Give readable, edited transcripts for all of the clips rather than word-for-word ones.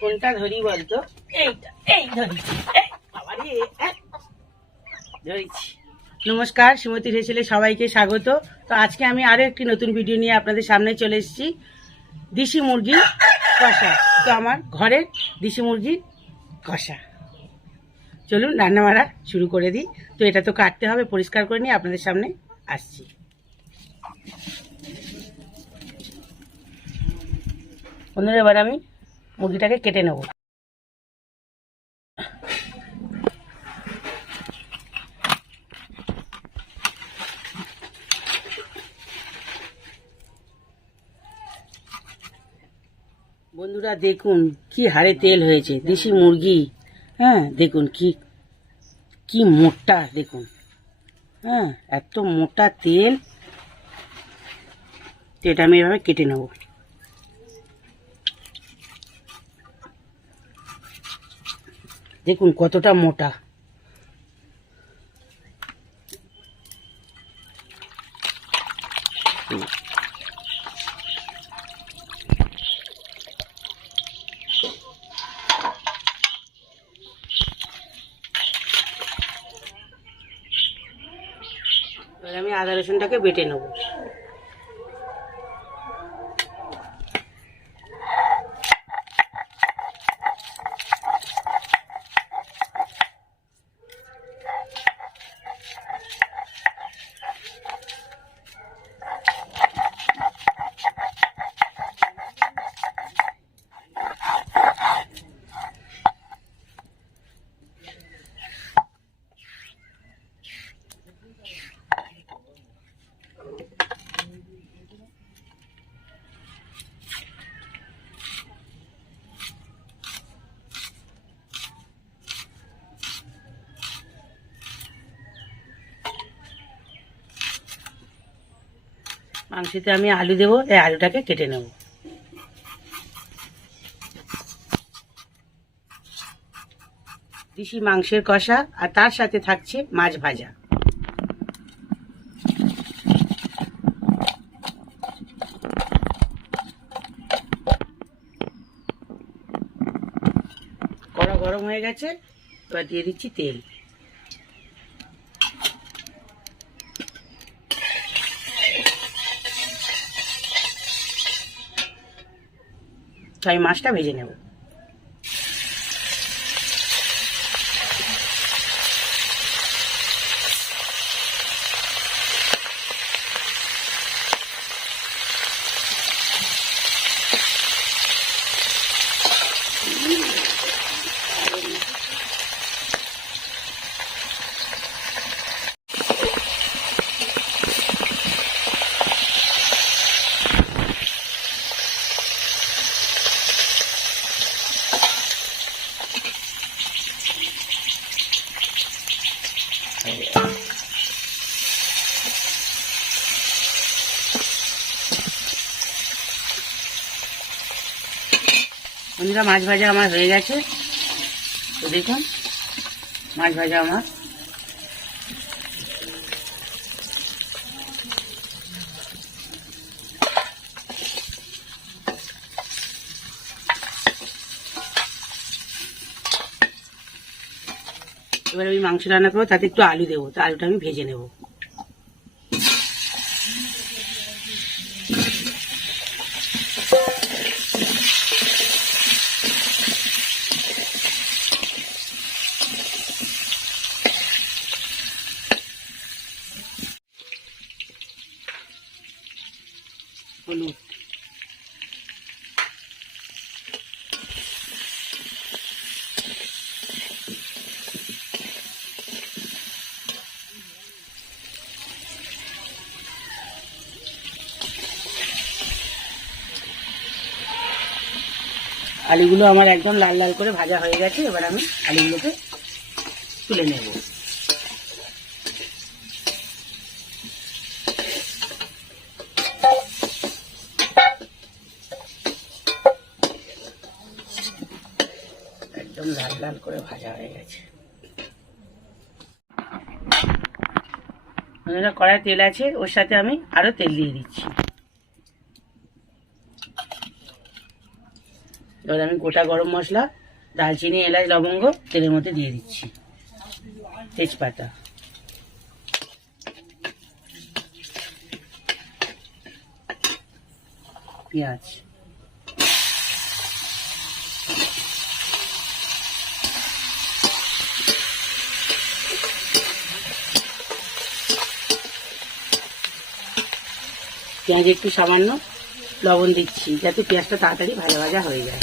কোনটা ধরি বলতো? এইটা, এই ধরি। ধরেছি। নমস্কার, সুমতি হেসেলে সবাইকে স্বাগত। তো আজকে আমি আরো একটি নতুন ভিডিও নিয়ে আপনাদের সামনে চলে এসেছি। দেশি মুরগির কষা। তো আমার ঘরের দেশি মুরগির কষা। চলুন রান্না বাড়া শুরু করে দিই। তো এটা তো কাটতে হবে, পরিষ্কার করে নিয়ে আপনাদের সামনে আসছি। বন্ধুরা, এবার আমি মুরগিটাকে কেটে নেব। বন্ধুরা দেখুন কি হারে তেল হয়েছে, দেশি মুরগি। হ্যাঁ দেখুন কি কি মোটা, দেখুন। হ্যাঁ, এত মোটা তেল। এটা আমি এভাবে কেটে নেব। দেখুন কতটা মোটা। এবার আমি আদা রসুনটাকে বেটে নেব। মাংসতে আমি আলু দেবো, এই আলুটাকে কেটে নেব। দেশি মাংসের কষা, আর তার সাথে থাকছে মাছ ভাজা। কড়া গরম হয়ে গেছে, এবার দিয়ে দিচ্ছি তেল। আমি মাছটা ভেজে নেব। বন্ধুরা, মাছ ভাজা আমার হয়ে গেছে। তো দেখুন মাছ ভাজা আমার। এবার আমি মাংস রান্না করবো, তাতে একটু আলু দেবো। তো আলুটা আমি ভেজে নেব। হলুদ, আলুগুলো আমার একদম লাল লাল করে ভাজা হয়ে গেছে। এবার আমি আলুগুলোকে তুলে নেব। একদম লাল লাল করে ভাজা হয়ে গেছে। বন্ধুরা কড়াই তেল আছে, ওর সাথে আমি আরও তেল দিয়ে দিচ্ছি। এবার আমি গোটা গরম মশলা, দারচিনি, এলাচ, লবঙ্গ তেলের মধ্যে দিয়ে দিচ্ছি, তেজপাতা, পেঁয়াজ, পেঁয়াজ একটু সামান্য লবণ দিচ্ছি যাতে পেঁয়াজটা তাড়াতাড়ি ভাজা ভাজা হয়ে যায়।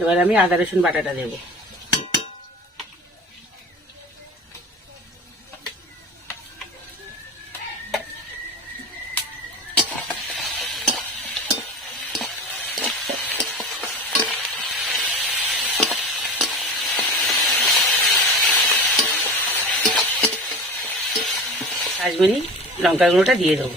এবার আমি আদা রসুন বাটাটা দেব। কাশ্মীরি লঙ্কা গুঁড়োটা দিয়ে দেবো।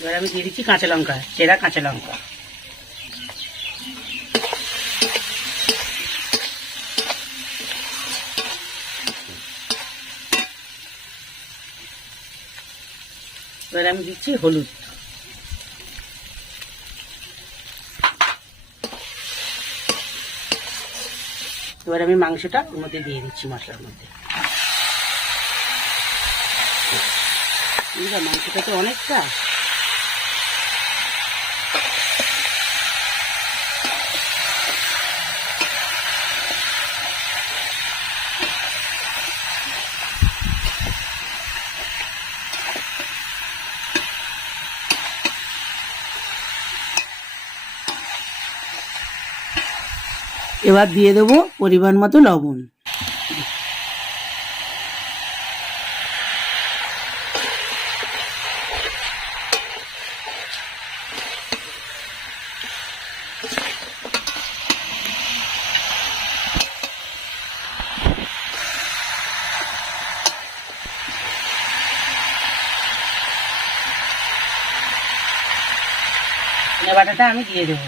এবার আমি দিয়ে দিচ্ছি কাঁচা লঙ্কা, চেরা কাঁচা লঙ্কা। এবার আমি দিচ্ছি হলুদ। এবার আমি মাংসটা ওর মধ্যে দিয়ে দিচ্ছি, মশলার মধ্যে। মাংসটা তো অনেকটা, এবার দিয়ে দেবো পরিমাণ মতো লবণ। বাটাটা আমি দিয়ে দেবো।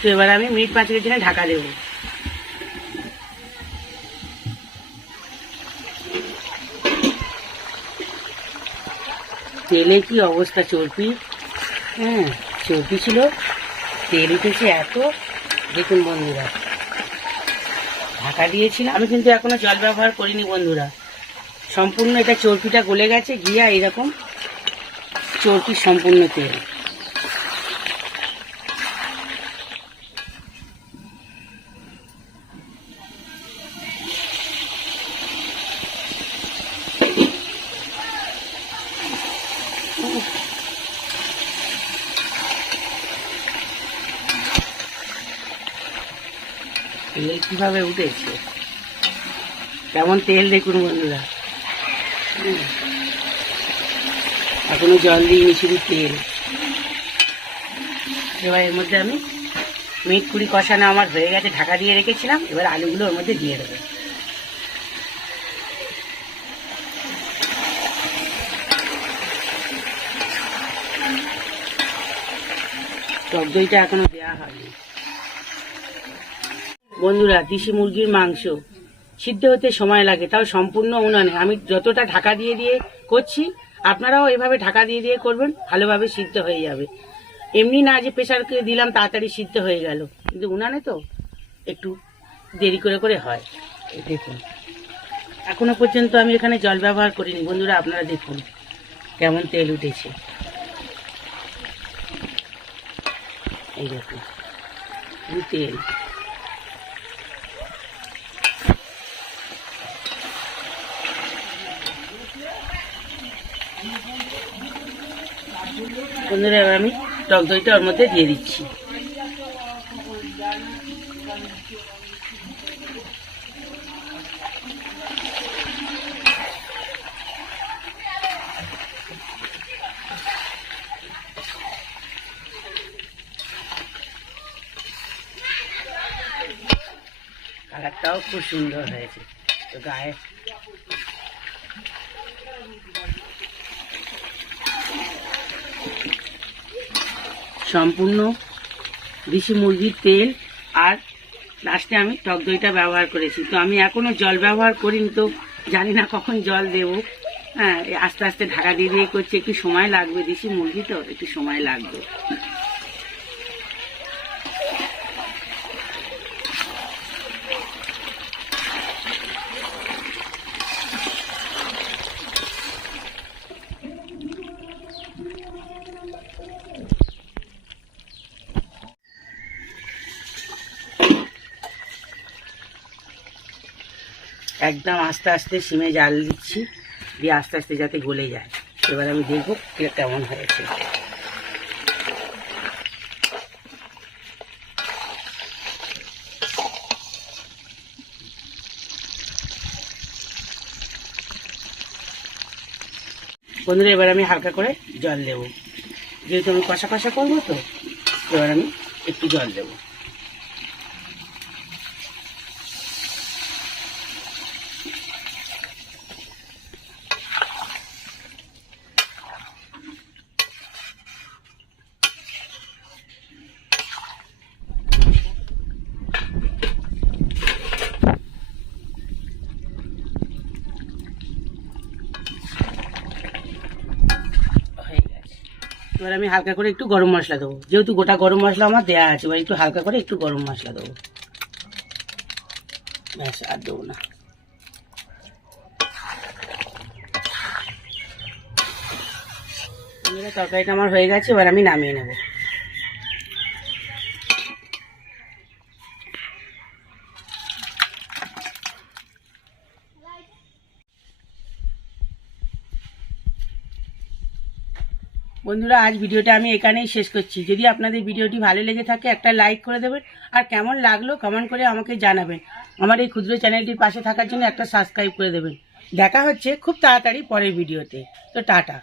তো এবার আমি মিনিট 5 জন্য ঢাকা দেব। তেলে কি অবস্থা চর্বি, চর্বি ছিল, তেল উঠেছে এত, দেখুন বন্ধুরা। ঢাকা দিয়েছিলাম আমি, কিন্তু এখনো জল ব্যবহার করিনি বন্ধুরা। সম্পূর্ণ এটা চর্বিটা গলে গেছে, গিয়া এরকম চর্বির সম্পূর্ণ তেল। তেল কিভাবে উঠেছে, কেমন তেল দেখুন বন্ধুরা। এখনো জল দিইনি, শুধু তেল। এবার এর মধ্যে আমি মিনিট 20 কষানো আমার হয়ে গেছে, ঢাকা দিয়ে রেখেছিলাম। এবার আলুগুলো ওর মধ্যে দিয়ে দেবো। টক দইটা এখনো দেওয়া হয়নি বন্ধুরা। দেশি মুরগির মাংস সিদ্ধ হতে সময় লাগে, তাও সম্পূর্ণ উনানে। আমি যতটা ঢাকা দিয়ে দিয়ে করছি, আপনারাও এভাবে ঢাকা দিয়ে দিয়ে করবেন, ভালোভাবে সিদ্ধ হয়ে যাবে। এমনি না যে প্রেসারকে দিলাম তাড়াতাড়ি সিদ্ধ হয়ে গেল, কিন্তু উনানে তো একটু দেরি করে করে হয়। দেখুন এখনো পর্যন্ত আমি এখানে জল ব্যবহার করিনি বন্ধুরা। আপনারা দেখুন কেমন তেল উঠেছে, এই দেখুন তেল। বন্ধুরা এবার আমি টক দইটা ওর মধ্যে দিয়ে দিচ্ছি। কালারটাও খুব সুন্দর হয়েছে। তো গায়ে সম্পূর্ণ দেশি মুরগির তেল আর লাস্টে আমি টক দইটা ব্যবহার করেছি। তো আমি এখনো জল ব্যবহার করিনি, তো জানি না কখন জল দেবো। হ্যাঁ, আস্তে আস্তে ঢাকা দিয়ে দিয়ে করছে, একটু সময় লাগবে, দেশি মুরগি তো একটু সময় লাগবে। একদম আস্তে আস্তে সিমে জাল দিচ্ছি, দিয়ে আস্তে আস্তে যাতে গলে যায়। এবার আমি দেখবো কেমন হয়েছে। বন্ধুরা, এবার আমি হালকা করে জল দেবো, যেহেতু আমি কষা কষা করবো, তো এবার আমি একটু জল দেবো। এবার আমি হালকা করে একটু গরম মশলা দেবো, যেহেতু গোটা গরম মশলা আমার দেওয়া আছে। এবার একটু হালকা করে একটু গরম মশলা দেবো, ব্যাস, আর দেবো না। তরকারিটা আমার হয়ে গেছে, এবার আমি নামিয়ে নেব। বন্ধুরা, আজ ভিডিওটা আমি এখানেই শেষ করছি। যদি আপনাদের ভিডিওটি ভালো লেগে থাকে একটা লাইক করে দেবেন, আর কেমন লাগলো কমেন্ট করে আমাকে জানাবেন। আমার এই ক্ষুদ্র চ্যানেলটির পাশে থাকার জন্য একটা সাবস্ক্রাইব করে দেবেন। দেখা হচ্ছে খুব তাড়াতাড়ি পরের ভিডিওতে। তো টাটা।